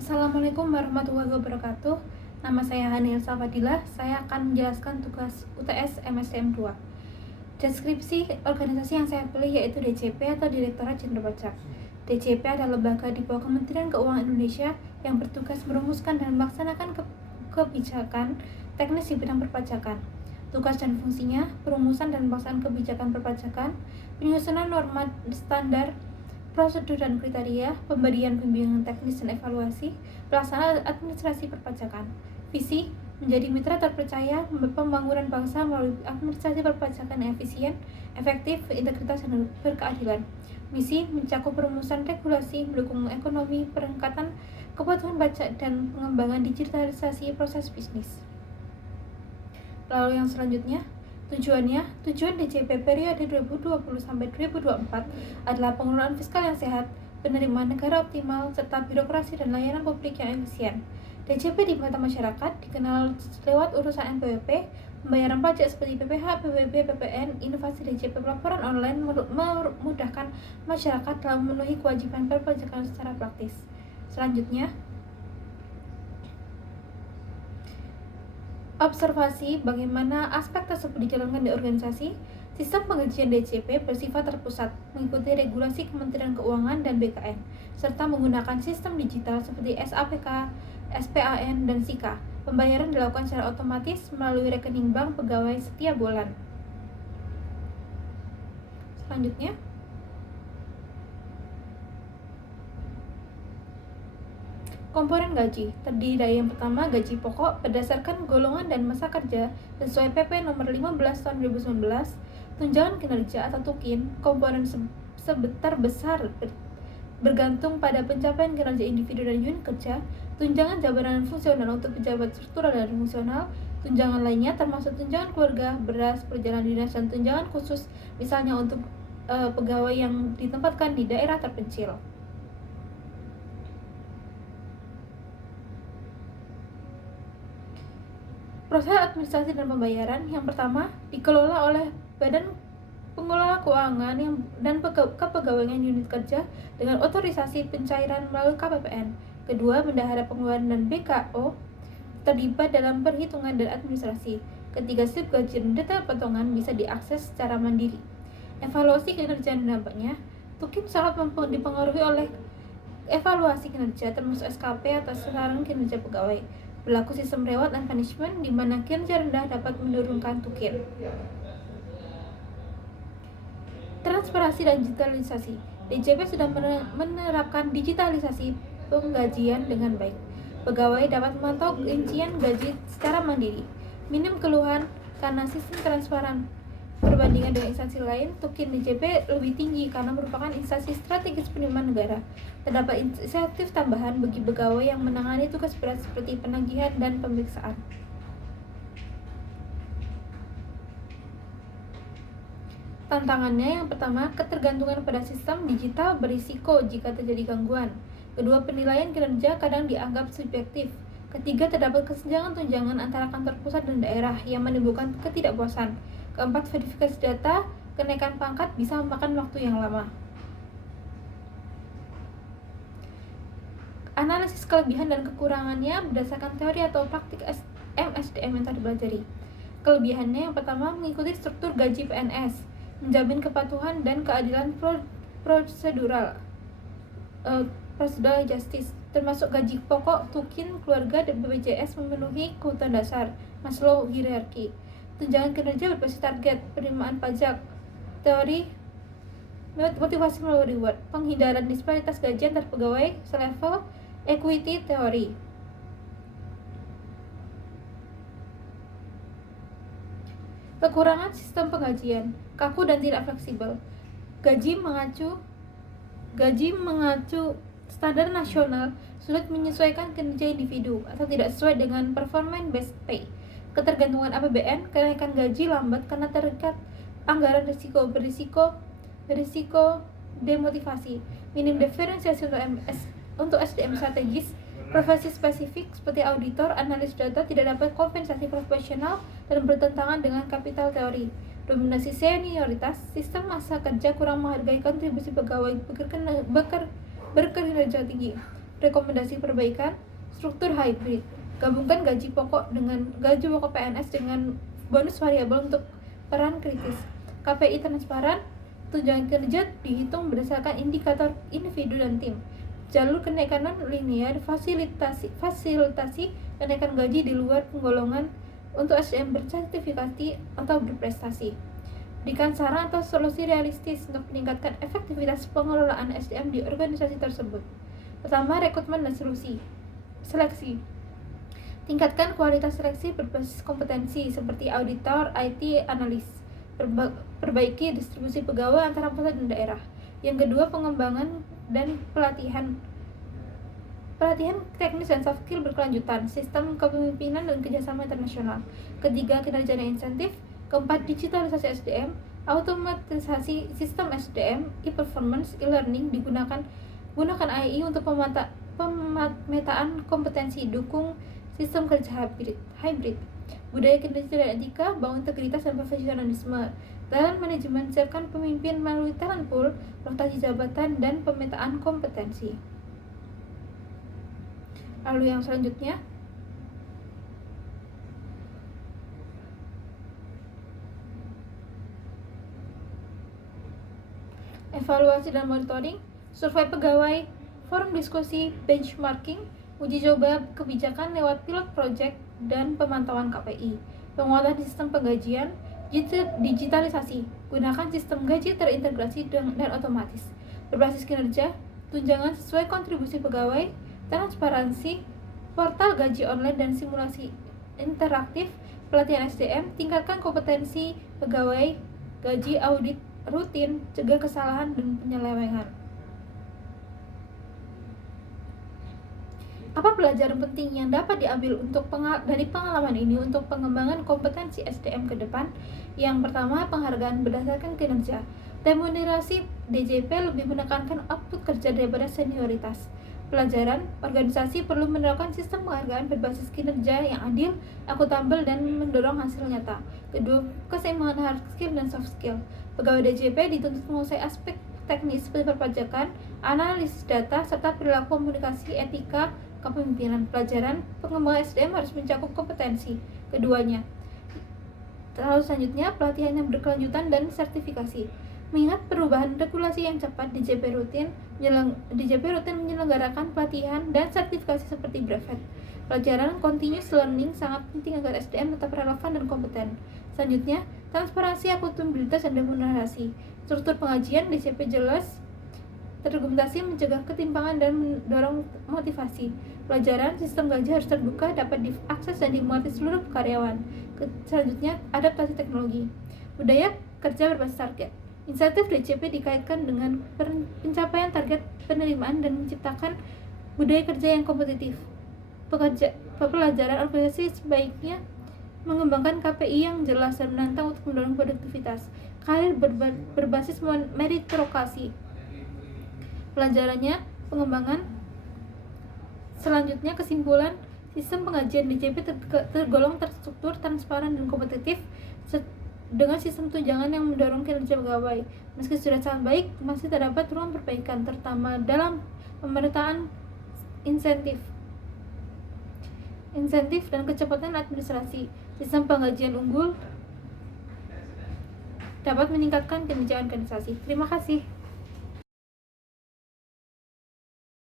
Assalamualaikum warahmatullahi wabarakatuh. Nama saya Hani Elsa Fadilah. Saya akan menjelaskan tugas UTS MSDM 2. Deskripsi organisasi yang saya pilih yaitu DJP atau Direktorat Jenderal Pajak. DJP adalah lembaga di bawah Kementerian Keuangan Indonesia yang bertugas merumuskan dan melaksanakan kebijakan teknis di bidang perpajakan. Tugas dan fungsinya: perumusan dan pelaksanaan kebijakan perpajakan, penyusunan norma standar, prosedur dan kriteria, pemberian bimbingan teknis dan evaluasi, pelaksanaan administrasi perpajakan. Visi: menjadi mitra terpercaya, pembangunan bangsa melalui administrasi perpajakan yang efisien, efektif, berintegritas, dan berkeadilan. Misi: mencakup perumusan regulasi, mendukung ekonomi, peningkatan kepatuhan pajak, dan pengembangan digitalisasi proses bisnis. Lalu yang selanjutnya, tujuan DJP periode 2020-2024 adalah pengelolaan fiskal yang sehat, penerimaan negara optimal, serta birokrasi dan layanan publik yang efisien. DJP di mata masyarakat dikenal lewat urusan NPWP, pembayaran pajak seperti PPH, PBB, PPN, inovasi DJP pelaporan online memudahkan masyarakat dalam memenuhi kewajiban perpajakan secara praktis. Selanjutnya, observasi bagaimana aspek tersebut dijalankan di organisasi. Sistem penggajian DJP bersifat terpusat, mengikuti regulasi Kementerian Keuangan dan BKN, serta menggunakan sistem digital seperti SAPK, SPAN, dan SIKA. Pembayaran dilakukan secara otomatis melalui rekening bank pegawai setiap bulan. Selanjutnya, komponen gaji terdiri dari yang pertama, gaji pokok berdasarkan golongan dan masa kerja sesuai PP nomor 15 tahun 2019, tunjangan kinerja atau TUKIN, komponen terbesar bergantung pada pencapaian kinerja individu dan unit kerja, tunjangan jabatan fungsional untuk pejabat struktural dan fungsional, tunjangan lainnya termasuk tunjangan keluarga, beras, perjalanan dinas, dan tunjangan khusus misalnya untuk pegawai yang ditempatkan di daerah terpencil. Proses administrasi dan pembayaran yang pertama dikelola oleh Badan Pengelola Keuangan dan Kepegawaian Unit Kerja dengan otorisasi pencairan melalui KPPN. Kedua, bendahara pengeluaran dan BKO terlibat dalam perhitungan dan administrasi. Ketiga, slip gaji dan detail potongan bisa diakses secara mandiri. Evaluasi kinerja dan dampaknya. TUKIN sangat dipengaruhi oleh evaluasi kinerja termasuk SKP atau sasaran kinerja pegawai. Berlaku sistem reward dan punishment di mana kinerja rendah dapat menurunkan TUKIN. Transparansi dan digitalisasi. DJP sudah menerapkan digitalisasi penggajian dengan baik. Pegawai dapat memantau rincian gaji secara mandiri. Minim keluhan karena sistem transparan. Perbandingan dengan instansi lain, TUKIN DJP lebih tinggi karena merupakan instansi strategis penerimaan negara. Terdapat insentif tambahan bagi pegawai yang menangani tugas berat seperti penagihan dan pemeriksaan. Tantangannya yang pertama, ketergantungan pada sistem digital berisiko jika terjadi gangguan. Kedua, penilaian kinerja kadang dianggap subjektif. Ketiga, terdapat kesenjangan tunjangan antara kantor pusat dan daerah yang menimbulkan ketidakpuasan. Keempat, verifikasi data kenaikan pangkat bisa memakan waktu yang lama. Analisis kelebihan dan kekurangannya berdasarkan teori atau praktik MSDM yang telah dipelajari. Kelebihannya yang pertama, mengikuti struktur gaji PNS, menjamin kepatuhan dan keadilan prosedural justice, termasuk gaji pokok, TUKIN, keluarga, dan BPJS memenuhi kebutuhan dasar Maslow hierarki. Tunjangan kinerja berbasis target, penerimaan pajak, teori motivasi melalui reward, penghindaran disparitas gaji antar pegawai selevel, equity teori. Kekurangan sistem penggajian, kaku dan tidak fleksibel. Gaji mengacu standar nasional, sulit menyesuaikan kinerja individu atau tidak sesuai dengan performance based pay. Ketergantungan APBN, kenaikan gaji lambat karena terikat anggaran berisiko demotivasi. Minim diferensiasi untuk SDM strategis, profesi spesifik seperti auditor, analis data tidak dapat kompensasi profesional dan bertentangan dengan kapital teori. Dominasi senioritas, sistem masa kerja kurang menghargai kontribusi pegawai berkinerja tinggi. Rekomendasi perbaikan, struktur hybrid. Gabungkan gaji pokok PNS dengan bonus variabel untuk peran kritis. KPI transparan, tunjangan kerja dihitung berdasarkan indikator individu dan tim. Jalur kenaikan non-linear, fasilitasi kenaikan gaji di luar penggolongan untuk SDM bersertifikasi atau berprestasi. Berikan saran atau solusi realistis untuk meningkatkan efektivitas pengelolaan SDM di organisasi tersebut. Pertama, rekrutmen dan seleksi. Tingkatkan kualitas seleksi berbasis kompetensi seperti auditor, IT, analis. Perbaiki distribusi pegawai antara pusat dan daerah. Yang kedua, pengembangan dan pelatihan teknis dan soft skill berkelanjutan, sistem kepemimpinan dan kerjasama internasional. Ketiga, kinerja dan insentif. Keempat, digitalisasi SDM, automatisasi sistem SDM, e-performance, e-learning gunakan AI untuk pemetaan kompetensi, dukung sistem kerja hybrid. Budaya kinerja dan etika, bangun integritas dan profesionalisme. Talent manajemen, siapkan pemimpin melalui talent pool, rotasi jabatan, dan pemetaan kompetensi. Lalu yang selanjutnya, evaluasi dan monitoring, survei pegawai, forum diskusi, benchmarking, uji coba kebijakan lewat pilot project, dan pemantauan KPI. Penguatan sistem penggajian, digitalisasi, gunakan sistem gaji terintegrasi dan otomatis. Berbasis kinerja, tunjangan sesuai kontribusi pegawai, transparansi, portal gaji online dan simulasi interaktif, pelatihan SDM, tingkatkan kompetensi pegawai, gaji audit rutin, cegah kesalahan dan penyelewengan. Apa pelajaran penting yang dapat diambil dari pengalaman ini untuk pengembangan kompetensi SDM ke depan? Yang pertama, penghargaan berdasarkan kinerja. Remunerasi DJP lebih menekankan output kerja daripada senioritas. Pelajaran, organisasi perlu menerapkan sistem penghargaan berbasis kinerja yang adil, akuntabel, dan mendorong hasil nyata. Kedua, keseimbangan hard skill dan soft skill. Pegawai DJP dituntut menguasai aspek teknis seperti perpajakan, analisis data, serta perilaku komunikasi, etika, kepemimpinan. Pelajaran, pengembangan SDM harus mencakup kompetensi keduanya. Lalu selanjutnya, pelatihan yang berkelanjutan dan sertifikasi. Mengingat perubahan regulasi yang cepat, DJP rutin menyelenggarakan pelatihan dan sertifikasi seperti brevet. Pelajaran continuous learning sangat penting agar SDM tetap relevan dan kompeten. Selanjutnya, transparansi, akuntabilitas, dan remunerasi. Struktur pengajian DJP jelas, terdokumentasi, mencegah ketimpangan dan mendorong motivasi. Pelajaran, sistem gaji harus terbuka, dapat diakses dan dimuati seluruh karyawan. Selanjutnya, adaptasi teknologi. Budaya kerja berbasis target. Insentif DJP dikaitkan dengan pencapaian target penerimaan dan menciptakan budaya kerja yang kompetitif. Pelajaran, organisasi sebaiknya mengembangkan KPI yang jelas dan menantang untuk mendorong produktivitas. Karir berbasis meritokrasi. Pelajarannya, pengembangan. Selanjutnya, kesimpulan, sistem pengajian DJP tergolong terstruktur, transparan, dan kompetitif dengan sistem tunjangan yang mendorong kinerja pegawai. Meski sudah sangat baik, masih terdapat ruang perbaikan, terutama dalam pemerataan insentif dan kecepatan administrasi. Sistem penggajian unggul dapat meningkatkan kinerja organisasi. Terima kasih.